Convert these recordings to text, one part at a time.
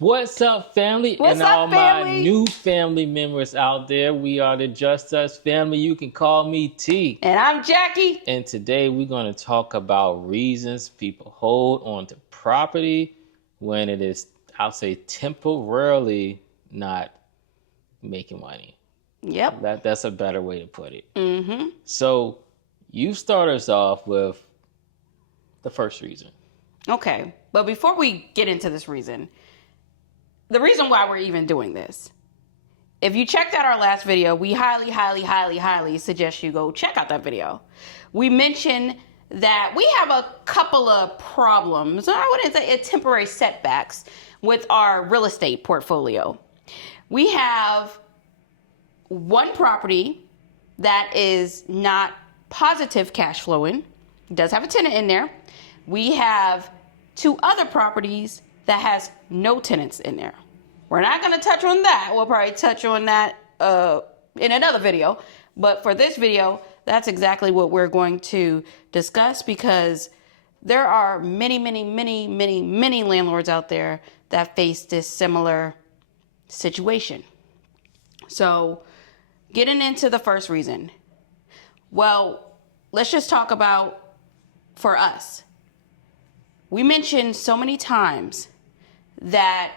What's up, family? What's and up, all my family? new family members out there. We are the Just Us family. You can call me T. And I'm Jackie. And today we're going to talk about reasons people hold on to property when it is, I'll say, temporarily not making money. Yep. That's a better way to put it. Mm-hmm. So you start us off with the first reason. Okay. But before we get into this reason, the reason why we're even doing this, if you checked out our last video, we highly suggest you go check out that video. We mentioned that we have a couple of problems, I wouldn't say temporary setbacks, with our real estate portfolio. We have one property that is not positive cash flowing. It does have a tenant in there. We have two other properties that has no tenants in there. We're not going to touch on that. We'll probably touch on that in another video. But for this video, that's exactly what we're going to discuss, because there are many landlords out there that face this similar situation. So getting into the first reason. Well, let's just talk about for us. We mentioned so many times that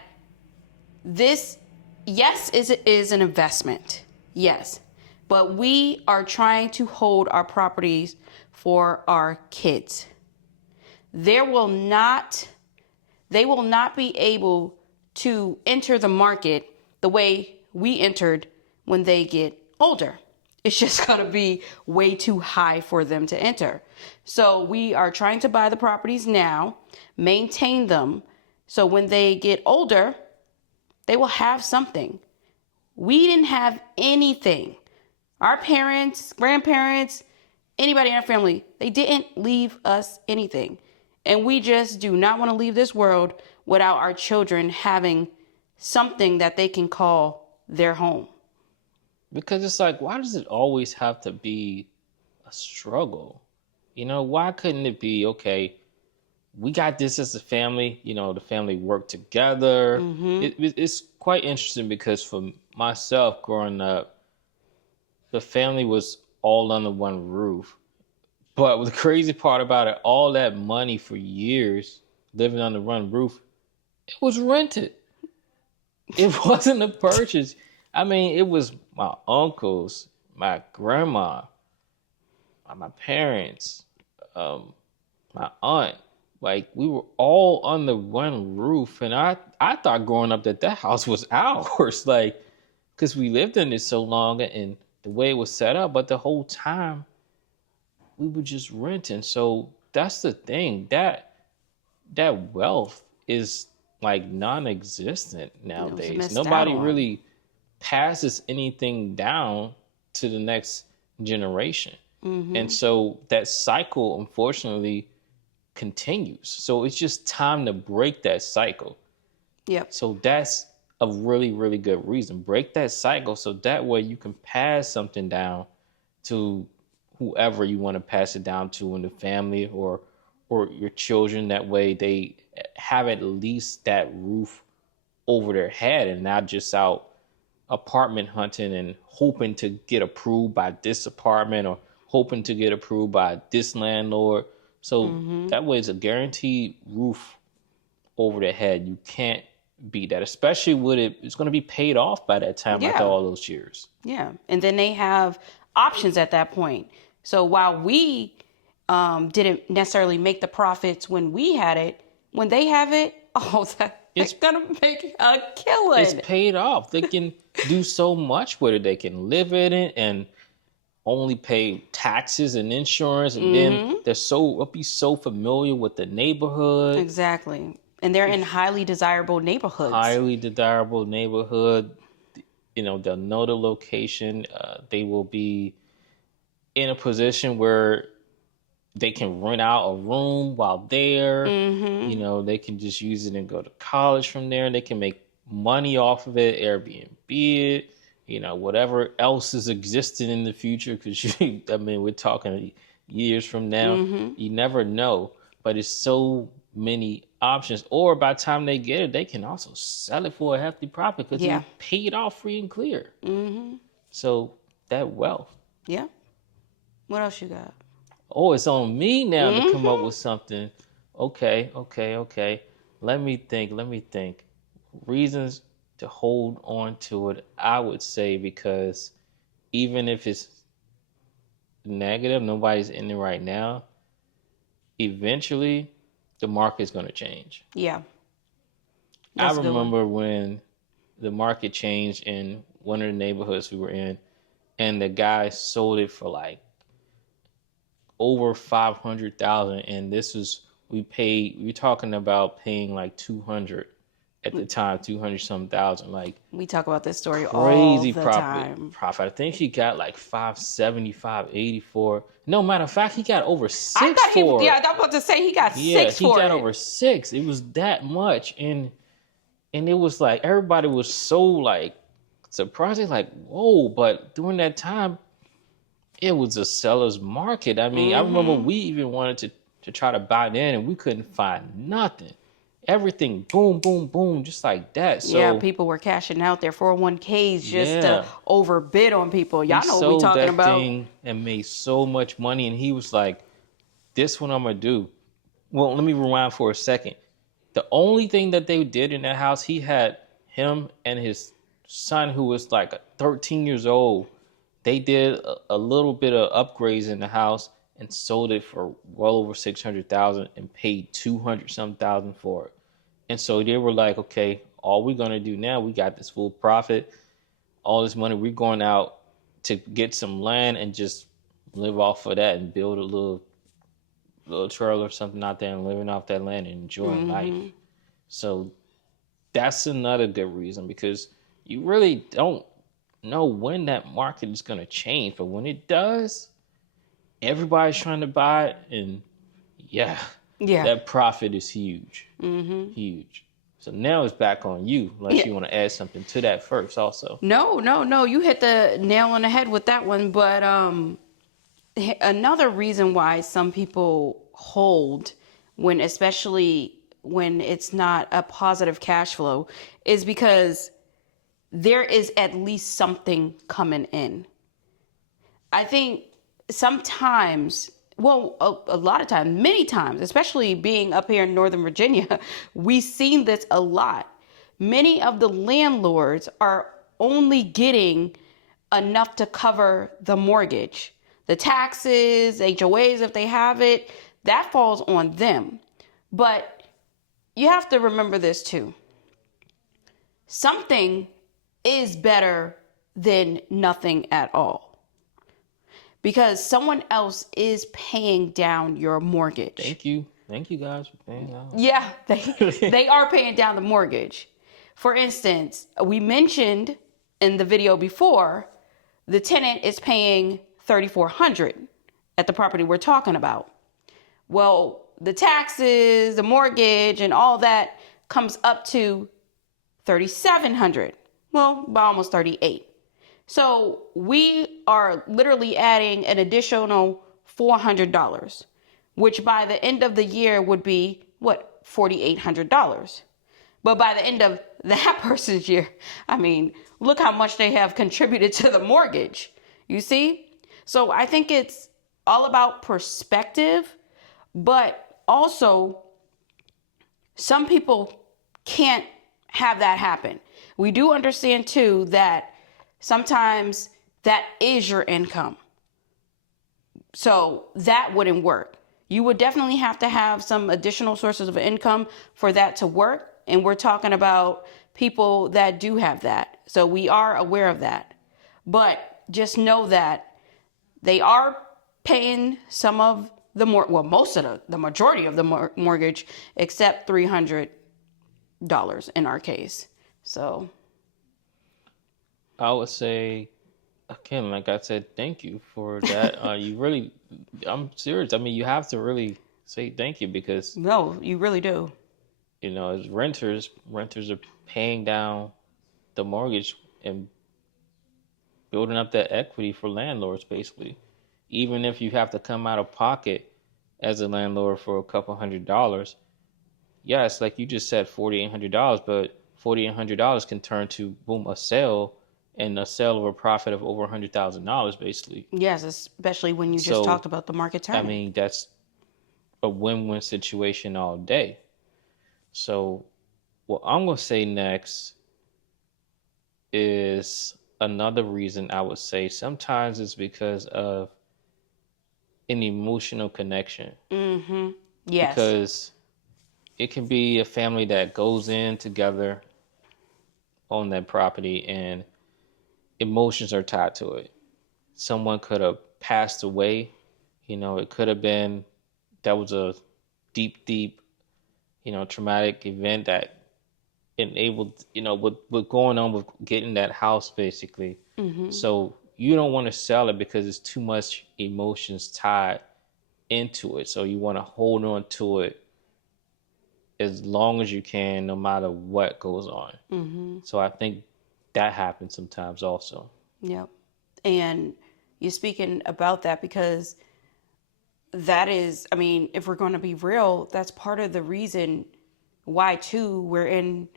this, yes, is an investment. Yes. But we are trying to hold our properties for our kids. They will not be able to enter the market the way we entered when they get older. It's just going to be way too high for them to enter. So we are trying to buy the properties now, maintain them, so when they get older, they will have something. We didn't have anything. Our parents, grandparents, anybody in our family, they didn't leave us anything. And we just do not want to leave this world without our children having something that they can call their home. Because it's like, why does it always have to be a struggle? You know, why couldn't it be, okay, we got this as a family, you know, the family worked together. Mm-hmm. It's quite interesting because for myself growing up, the family was all under one roof. But the crazy part about it, all that money for years living under one roof, it was rented. It wasn't a purchase. I mean, it was my uncles, my grandma, my parents, my aunt. Like, we were all under one roof. And I thought growing up that house was ours. Like, because we lived in it so long and the way it was set up. But the whole time, we were just renting. So that's the thing. That wealth is, like, non-existent nowadays. Nobody really passes anything down to the next generation. Mm-hmm. And so that cycle, unfortunately, continues. So it's just time to break that cycle. Yep. So that's a really good reason. Break that cycle so that way you can pass something down to whoever you want to pass it down to in the family or your children. That way they have at least that roof over their head and not just out apartment hunting and hoping to get approved by this apartment or hoping to get approved by this landlord. So that way it's a guaranteed roof over their head. You can't beat that, especially with it's going to be paid off by that time after all those years. Yeah. And then they have options at that point. So while we didn't necessarily make the profits when we had it, when they have it, it's going to make a killing. It's paid off. They can do so much with it. They can live in it and only pay taxes and insurance, and then they'll be so familiar with the neighborhood. Exactly. And they're in highly desirable neighborhoods. Highly desirable neighborhood. You know, they'll know the location. They will be in a position where they can rent out a room while there. You know, they can just use it and go to college from there. They can make money off of it, Airbnb it. You know, whatever else is existing in the future, because I mean, we're talking years from now. You never know, but it's so many options. Or by the time they get it, they can also sell it for a hefty profit because Yeah. you paid off free and clear. Mm-hmm. So that wealth. Yeah. What else you got? Oh, it's on me now to come up Mm-hmm. with something. Okay. Let me think. Reasons to hold on to it, I would say, because even if it's negative, nobody's in it right now, eventually the market's going to change. Yeah. I That's a good one. remember when the market changed in one of the neighborhoods we were in, and the guy sold it for like over 500,000, and this was we're talking about paying like 200 at the time, 200 some thousand, like We talk about this story all crazy the time. profit. I think he got like 570, 584. No, matter of fact, he got over I six thought for it. I was about to say he got Yeah, six he for got it. over six. It was that much, and it was like everybody was so like surprised, like whoa. But during that time, it was a seller's market. I mean, I remember Mm-hmm. we even wanted to try to buy it in, and we couldn't find nothing. Everything boom, boom, boom, just like that. Yeah, So people were cashing out their 401ks just to yeah, overbid on people. he Y'all know what we sold talking that about. thing and made so much money, and he was like, "This what I'm gonna do." Well, let me rewind for a second. The only thing that they did in that house, he had him and his son, who was like 13 years old. They did a little bit of upgrades in the house and sold it for well over 600,000 and paid 200 some thousand for it. And so they were like, okay, all we're gonna do now, we got this full profit, all this money, we're going out to get some land and just live off of that and build a little trailer or something out there and living off that land and enjoying life. Mm-hmm. So that's another good reason, because you really don't know when that market is going to change, but when it does, everybody's trying to buy it, and yeah, Yeah. that profit is huge. Mm-hmm. Huge. So now it's back on you, unless Yeah. you want to add something to that first also. No. You hit the nail on the head with that one. But another reason why some people hold especially when it's not a positive cash flow, is because there is at least something coming in. I think sometimes, well, a lot of times, many times, especially being up here in Northern Virginia, we've seen this a lot. Many of the landlords are only getting enough to cover the mortgage. The taxes, HOAs, if they have it, that falls on them. But you have to remember this too. Something is better than nothing at all, because someone else is paying down your mortgage. Thank you guys for paying out. Yeah, they are paying down the mortgage. For instance, we mentioned in the video before, the tenant is paying $3,400 at the property we're talking about. Well, the taxes, the mortgage, and all that comes up to $3,700. Well, by almost $38,000. So we are literally adding an additional $400, which by the end of the year would be what, $4,800. But by the end of that person's year, I mean, look how much they have contributed to the mortgage. You see? So I think it's all about perspective, but also some people can't have that happen. We do understand too that sometimes that is your income. So that wouldn't work. You would definitely have to have some additional sources of income for that to work. And we're talking about people that do have that. So we are aware of that. But just know that they are paying some of the most of the majority of the mortgage, except $300 in our case. So I would say, again, like I said, thank you for that. I'm serious. I mean, you have to really say thank you, because no, you really do. as renters are paying down the mortgage and building up that equity for landlords, basically. Even if you have to come out of pocket as a landlord for a couple $100s, yes, like you just said, $4,800, but $4,800 can turn to boom a sale, and a sale of a profit of over $100,000 basically. Yes, especially when you just So talked about the market I turning. mean that's a win-win situation all day. So what I'm gonna say next is another reason I would say sometimes it's because of an emotional connection. Mm-hmm. Yes. Because it can be a family that goes in together on that property and emotions are tied to it. Someone could have passed away, it could have been that was a deep, traumatic event that enabled, what going on with getting that house basically. Mm-hmm. So you don't want to sell it because it's too much emotions tied into it. So you want to hold on to it as long as you can, no matter what goes on. Mm-hmm. So I think that happens sometimes also. Yep. And you're speaking about that because that is, I mean, if we're going to be real, that's part of the reason why, too, we're in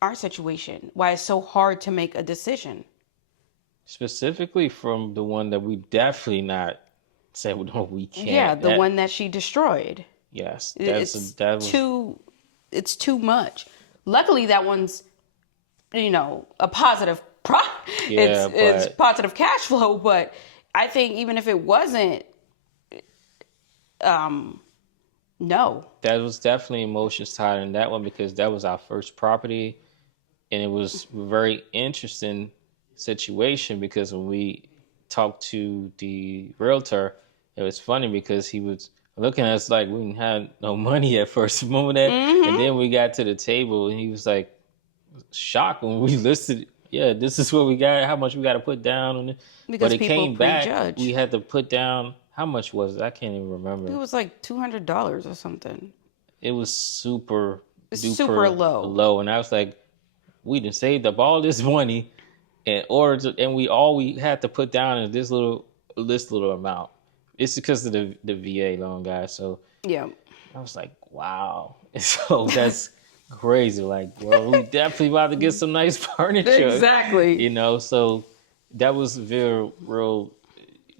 our situation, why it's so hard to make a decision. Specifically from the one that we definitely not say, well, no, we Yeah, can't. the one that she destroyed. Yes, It's that was too, it's too much. Luckily, that one's, a positive yeah, it's but positive cash flow, but I think even if it wasn't, no. that was definitely emotions tied in that one because that was our first property, and it was a very interesting situation because when we talked to the realtor, it was funny because he was looking at us like we didn't have no money at first. Remember that? And Mm-hmm. then we got to the table and he was like shocked when we listed, yeah, this is what we got, how much we got to put down on it. But Because it people came back, we prejudge. had to put down, how much was it? I can't even It remember. was like $200 or something. It was super It's super duper low. low. And I was like, we done saved up all this money in order to, and we had to put down is this little amount. It's because of the VA loan, guys. So Yeah. I was like, wow. And so that's crazy. Like, well, we definitely about to get some nice furniture, Exactly. So that was a very real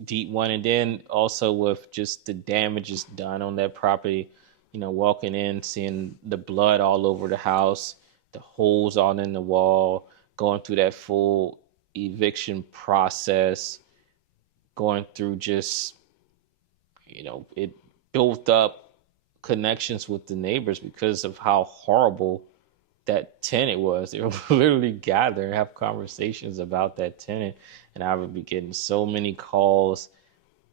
deep one. And then also with just the damages done on that property, walking in, seeing the blood all over the house, the holes all in the wall, going through that full eviction process, going through just, it built up connections with the neighbors because of how horrible that tenant was. They would literally gather and have conversations about that tenant, and I would be getting so many calls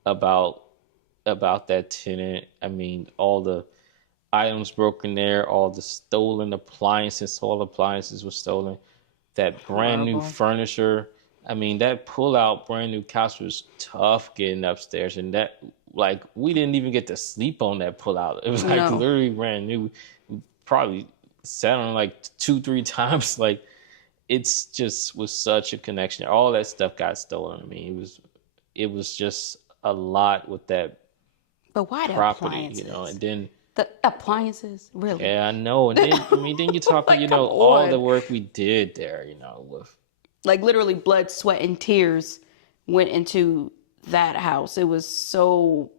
about that tenant. I mean, all the items broken there, all the stolen appliances, all appliances were stolen. That brand new Horrible. furniture. I mean, that pull out brand new couch was tough getting upstairs, and that like we didn't even get to sleep on that pull out. It was like No. literally brand new. We probably sat on like 2-3 times. Like it's just was such a connection. All that stuff got stolen. I mean, it was just a lot with that But why the property, appliances? and then The appliances? Really? yeah, I know. And then I mean, then you talking, Like, come all the on. work we did there, with Like, literally, blood, sweat, and tears went into that house. It was so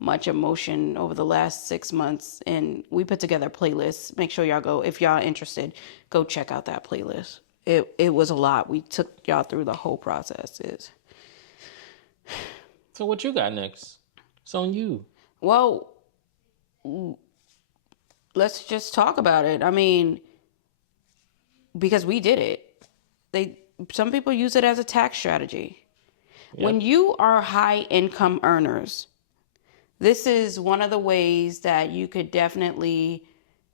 much emotion over the last 6 months. And we put together a playlist. Make sure y'all go, if y'all interested, go check out that playlist. It was a lot. We took y'all through the whole process. So what you got next? It's on you. Well, let's just talk about it. I mean, because we did it. Some people use it as a tax strategy. When Yep. you are high income earners, this is one of the ways that you could definitely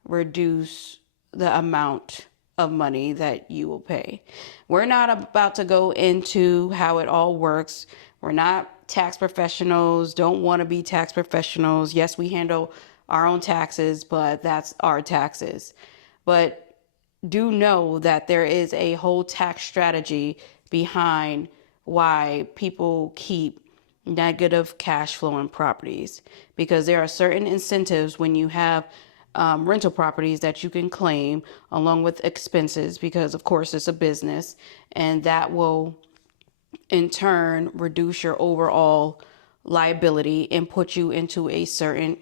reduce the amount of money that you will pay. We're not about to go into how it all works. We're not tax professionals, don't want to be tax professionals. Yes, we handle our own taxes, but that's our taxes. But do know that there is a whole tax strategy behind why people keep negative cash flow in properties, because there are certain incentives when you have rental properties that you can claim along with expenses, because of course it's a business, and that will in turn reduce your overall liability and put you into a certain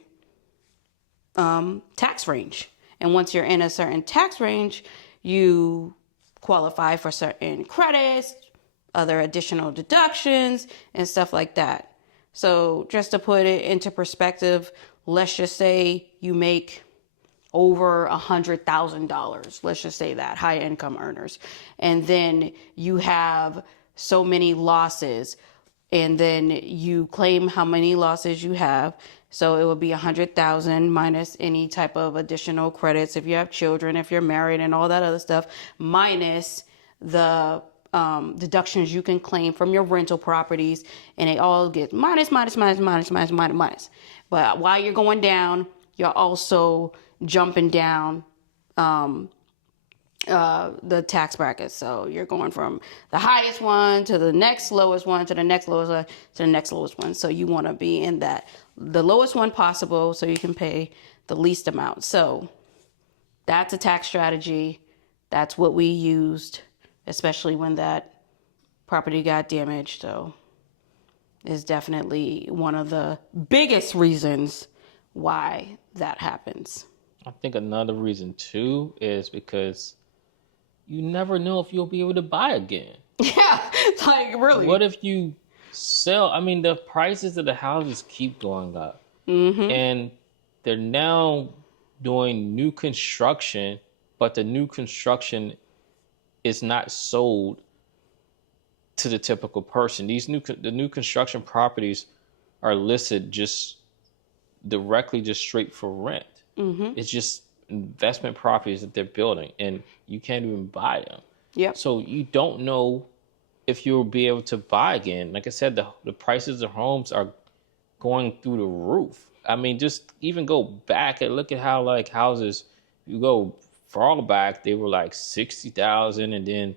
tax range. And once you're in a certain tax range, you qualify for certain credits, other additional deductions, and stuff like that. So just to put it into perspective, let's just say you make over $100,000. Let's just say that, high income earners. And then you have so many losses, and then you claim how many losses you have. So it would be 100,000 minus any type of additional credits if you have children, if you're married, and all that other stuff, minus the deductions you can claim from your rental properties, and it all gets minus, minus, minus, minus, minus, minus, minus. But while you're going down, you're also jumping down the tax brackets. So you're going from the highest one to the next lowest one to the next lowest one to the next lowest one. So you want to be in the lowest one possible so you can pay the least amount. So that's a tax strategy. That's what we used, especially when that property got damaged. So it's definitely one of the biggest reasons why that happens. I think another reason too is because you never know if you'll be able to buy again. Yeah, like really. What if you sell? I mean, the prices of the houses keep going up. And they're now doing new construction, but the new construction is not sold to the typical person. The new construction properties are listed just directly, just straight for rent. It's just investment properties that they're building, and you can't even buy them. Yep. So you don't know if you'll be able to buy again. Like I said, the prices of homes are going through the roof. I mean, just even go back and look at how like houses, you go far back, they were like 60,000, and then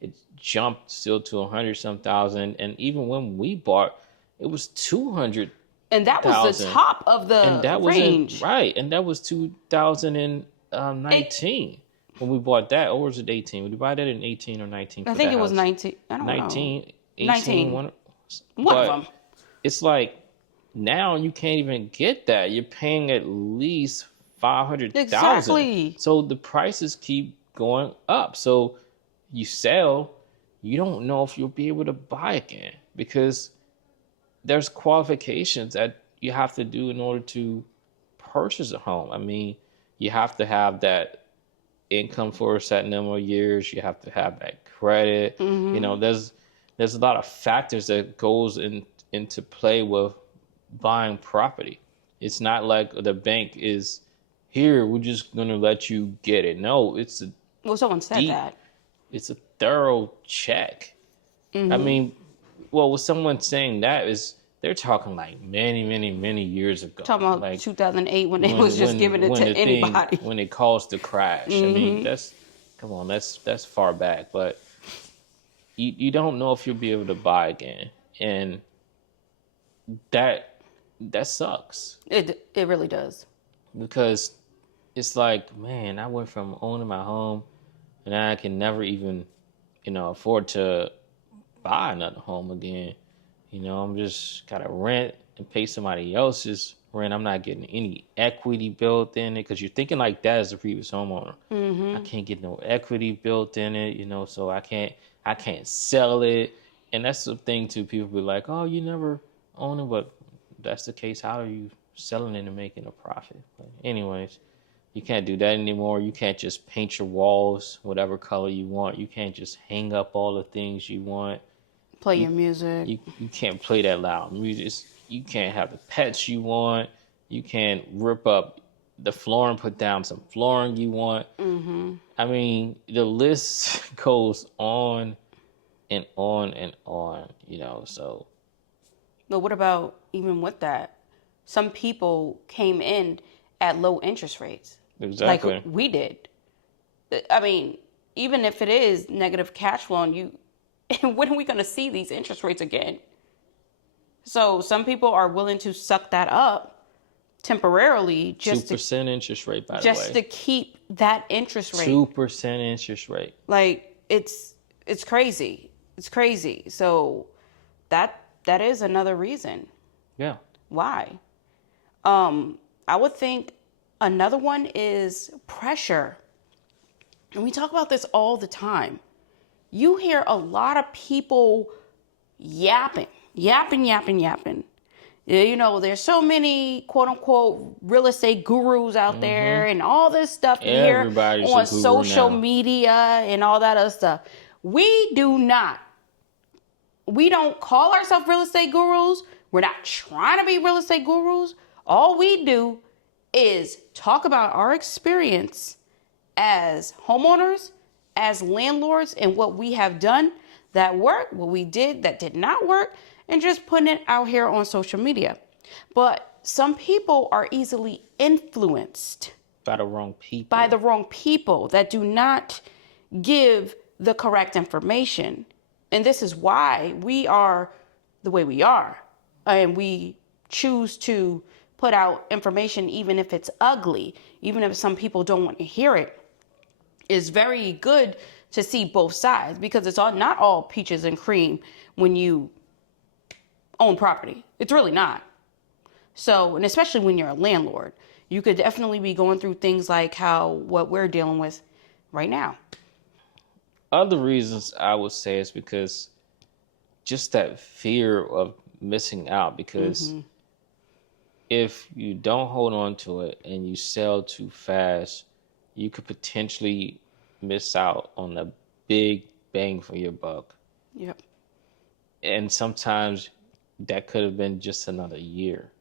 it jumped still to 100 some thousand. And even when we bought, it was 200. And that was the top of the range. Right. And that was 2019 when we bought that. Or was it 18? Would you buy that in 18 or 19? I think it was 19. I don't 19, know. 18, 19. One of them. It's like now you can't even get that. You're paying at least 500,000. Exactly. So the prices keep going up. So you sell, you don't know if you'll be able to buy again, because there's qualifications that you have to do in order to purchase a home. I mean, you have to have that income for a certain number of years. You have to have that credit. You know, there's a lot of factors that goes into play with buying property. It's not like the bank is here, we're just going to let you get it. No, it's someone said that. It's a thorough check. I mean, well, with someone saying that is, they're talking like many, many, many years ago. Talking about like 2008 when they was just giving it to anybody. When it caused the crash. I mean, that's far back. But you don't know if you'll be able to buy again. And that sucks. It really does. Because it's like, man, I went from owning my home, and I can never even, afford to buy another home again. I'm just gotta rent and pay somebody else's rent. I'm not getting any equity built in it, because you're thinking like that as a previous homeowner. I can't get no equity built in it, so I can't sell it. And that's the thing too. People be like, oh, you never own it, but that's the case. How are you selling it and making a profit? But anyways, you can't do that anymore. You can't just paint your walls whatever color you want. You can't just hang up all the things you want. Play your music. You can't play that loud music. You can't have the pets you want. You can't rip up the floor and put down some flooring you want. I mean, the list goes on and on and on, so. But what about even with that? Some people came in at low interest rates. Exactly. Like we did. I mean, even if it is negative cash flow, and when are we going to see these interest rates again? So some people are willing to suck that up temporarily just 2% interest rate, by the just way. to keep that interest rate. 2% interest rate. Like it's crazy. It's crazy. So that is another reason Yeah. why. I would think another one is pressure. And we talk about this all the time. You hear a lot of people yapping. You know, there's so many quote unquote real estate gurus out there and all this stuff you hear Everybody's on a guru social now. media and all that other stuff. We don't call ourselves real estate gurus. We're not trying to be real estate gurus. All we do is talk about our experience as homeowners, as landlords, and what we have done that worked, what we did that did not work, and just putting it out here on social media. But some people are easily influenced By the wrong people. by the wrong people that do not give the correct information. And this is why we are the way we are. And we choose to put out information even if it's ugly, even if some people don't want to hear it. It's very good to see both sides because it's not all peaches and cream when you own property. It's really not. So, and especially when you're a landlord, you could definitely be going through things like what we're dealing with right now. Other reasons I would say is because just that fear of missing out, because if you don't hold on to it and you sell too fast, you could potentially miss out on a big bang for your buck. Yep. And sometimes that could have been just another year.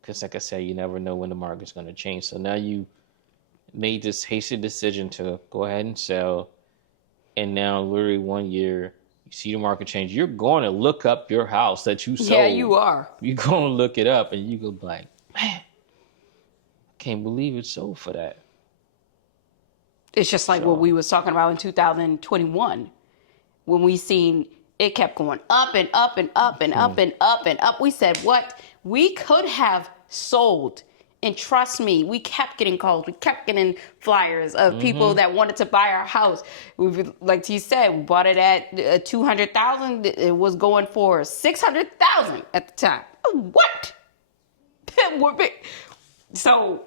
Because like I said, you never know when the market's going to change. So now you made this hasty decision to go ahead and sell. And now literally 1 year, you see the market change. You're going to look up your house that you sold. Yeah, you are. You're going to look it up and you go like, man, I can't believe it sold for that. It's just like what we was talking about in 2021 when we seen it kept going up and up and up and up and up and up. We said, what? We could have sold. And trust me, we kept getting calls. We kept getting flyers of people that wanted to buy our house. Like you said, we bought it at $200,000. It was going for $600,000 at the time. What? So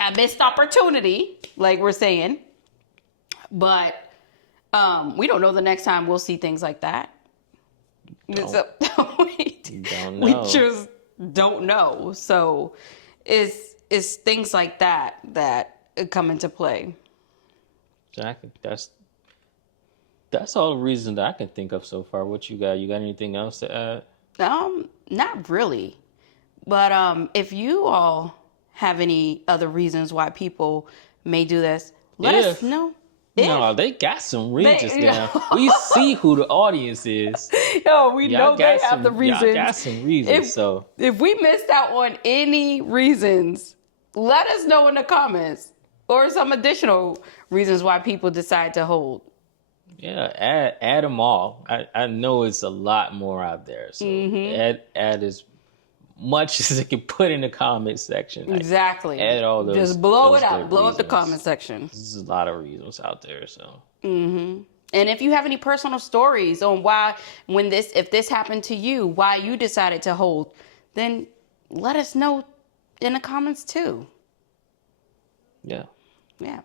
a missed opportunity, like we're saying. But we don't know the next time we'll see things like that. We Don't know. We just don't know. So it's things like that come into play. Exactly. That's all the reasons that I can think of so far. What you got? You got anything else to add? Not really. But if you all have any other reasons why people may do this, let us know. No, they got some reasons now. We see who the audience is. Yo, we know they have the reasons. Y'all got some reasons. If we missed out on any reasons, let us know in the comments or some additional reasons why people decide to hold. Yeah, add them all. I know it's a lot more out there. So add as much as it can put in the comment section. Exactly. Add all those. Just blow it out. Blow reasons. up the comment section. There's a lot of reasons out there. So. And if you have any personal stories on why, if this happened to you, why you decided to hold, then let us know in the comments too. Yeah. Yeah.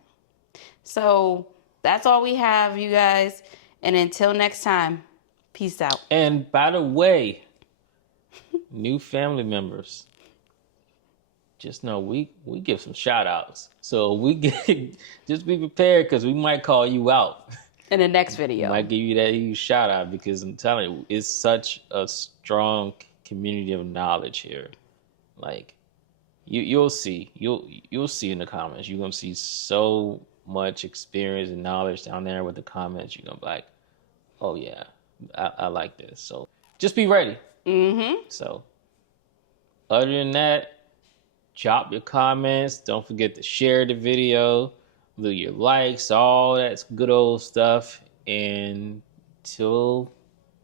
So that's all we have, you guys. And until next time, peace out. And by the way, new family members, just know we give some shout outs. So just be prepared because we might call you out. In the next video. Might give you that huge shout out because I'm telling you, it's such a strong community of knowledge here. Like you'll see in the comments. You're gonna see so much experience and knowledge down there with the comments. You're gonna be like, oh yeah, I like this. So just be ready. So other than that, drop your comments. Don't forget to share the video, leave your likes, all that good old stuff. And till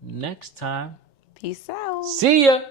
next time, Peace out. see ya.